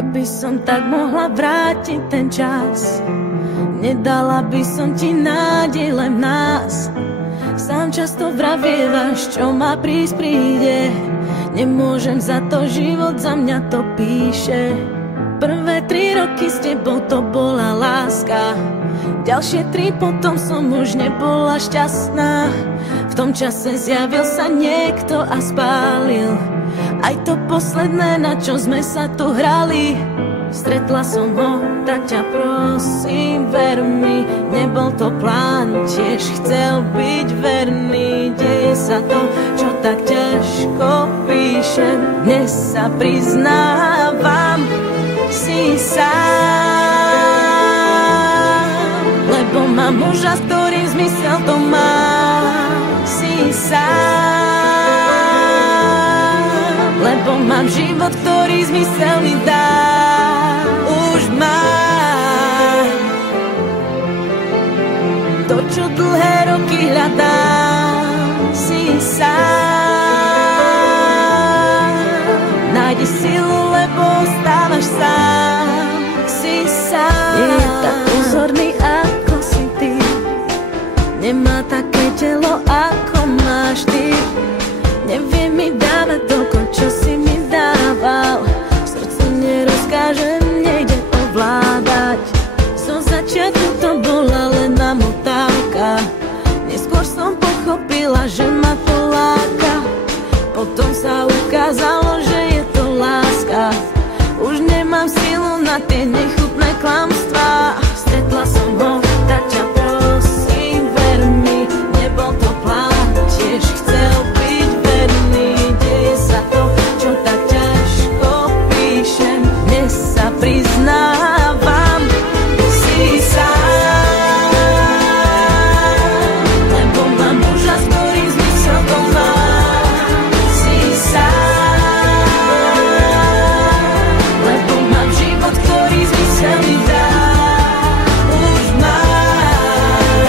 Keby som tak mohla vrátiť ten čas, nedala by som ti nádej len v nás. Sám často vravievaš, čo má prísť príde. Nemôžem za to, život za mňa to píše. Prvé 3 roky s tebou to bola láska, ďalšie 3 potom som už nebola šťastná. V tom čase zjavil sa niekto a spálil aj to posledné, na čo sme sa tu hrali. Stretla som ho, tak ťa prosím, ver mi, nebol to plán, tiež chcel byť verný. Deje sa to, čo tak ťažko píšem, dnes sa priznávam, si sám. Lebo mám muža, s ktorým zmysel to má, si sám. Lebo mám život, ktorý zmysel mi dá. Už mám to, čo dlhé roky hľadám, si sám. Nájdi silu, lebo ostávaš sám, si sám. Nie je tak pozorný, ako si ty, nemá také telo, ako máš ty. Nevie mi dávať toľko, čo si mi dával, srdcu nerozkážem, nejde ovládať. Zo začiatku to bola len namotávka, neskôr som pochopila, že ma to láka. Potom sa ukázalo, že je to láska. Už nemám silu na tie nechutné klamstvá. Stretla som ho, tak ťa prosím, ver mi, nebol to plán, tiež chcel byť verný. Deje sa to, čo tak ťažko píšem, dnes sa priznávam, si sám. Lebo mám muža, s ktorým zmysel to má, si sám. Lebo mám život, ktorý zmysel mi dá. Už mám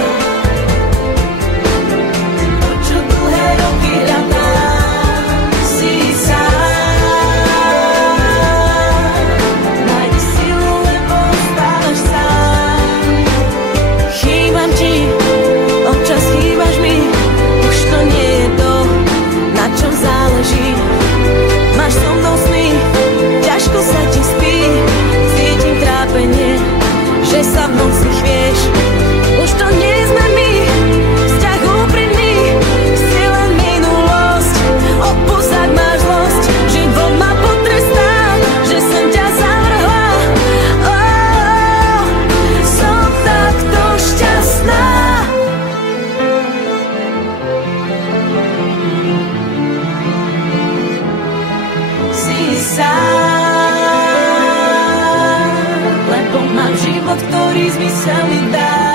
to, čo dlhé roky hľadám, si sám. Nájdi silu, lebo ostávaš sám. Chýbam ti, občas chýbaš mi, už to nie je to, na čom záleží. Máš so mnou sny, ťažko sa ti spí, cítim trápenie, že sa v noci chvieš. Už to nie sme my, vzťah úprimný, si len minulosť. Odpusť, ak máš zlosť, život ma potrestá, že som ťa zavrhla. Som takto šťastná. Si sám, lebo mám život, ktorý zmysel mi dá.